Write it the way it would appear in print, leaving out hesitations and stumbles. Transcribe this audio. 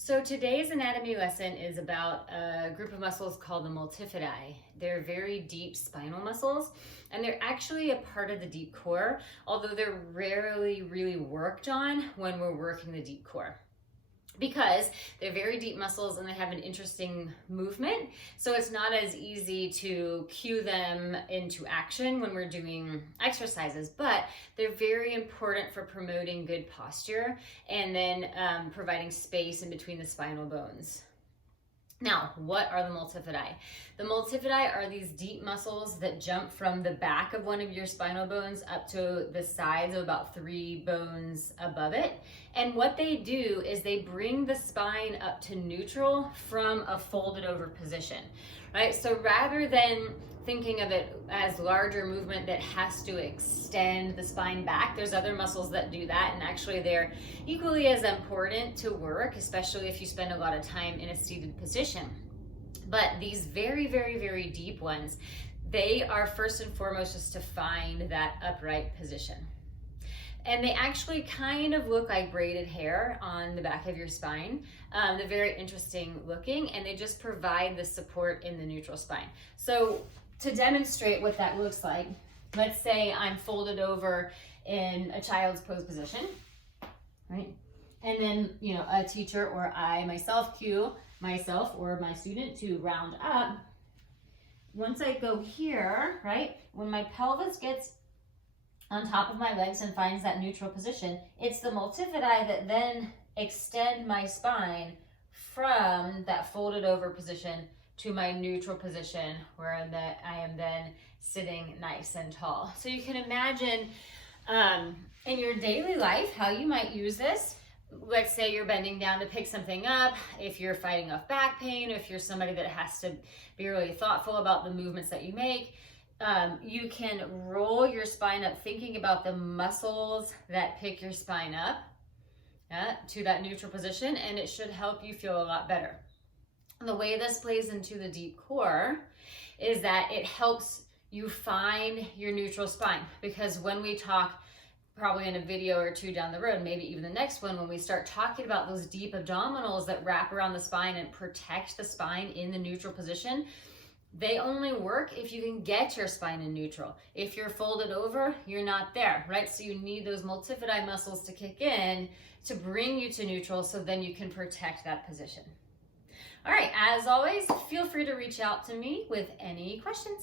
So today's anatomy lesson is about a group of muscles called the multifidi. They're very deep spinal muscles, and they're actually a part of the deep core, although they're rarely really worked on when we're working the deep core, because they're very deep muscles and they have an interesting movement. So it's not as easy to cue them into action when we're doing exercises, but they're very important for promoting good posture and then providing space in between the spinal bones. Now, what are the multifidi? The multifidi are these deep muscles that jump from the back of one of your spinal bones up to the sides of about 3 bones above it. And what they do is they bring the spine up to neutral from a folded over position, right? So rather than thinking of it as larger movement that has to extend the spine back, there's other muscles that do that, and actually they're equally as important to work, especially if you spend a lot of time in a seated position. But these very deep ones, they are first and foremost just to find that upright position. And they actually kind of look like braided hair on the back of your spine. They're very interesting looking, and they just provide the support in the neutral spine. So to demonstrate what that looks like, let's say I'm folded over in a child's pose position, right? And then, a teacher or I myself cue myself or my student to round up. Once I go here, right, when my pelvis gets on top of my legs and finds that neutral position, it's the multifidi that then extend my spine from that folded over position to my neutral position where I am then sitting nice and tall. So you can imagine in your daily life how you might use this. Let's say you're bending down to pick something up, if you're fighting off back pain, if you're somebody that has to be really thoughtful about the movements that you make. You can roll your spine up thinking about the muscles that pick your spine up to that neutral position, and it should help you feel a lot better. The way this plays into the deep core is that it helps you find your neutral spine, because when we talk, probably in a video or two down the road, maybe even the next one, when we start talking about those deep abdominals that wrap around the spine and protect the spine in the neutral position, they only work if you can get your spine in neutral. If you're folded over, you're not there, right? So you need those multifidi muscles to kick in to bring you to neutral, so then you can protect that position. All right, as always, feel free to reach out to me with any questions.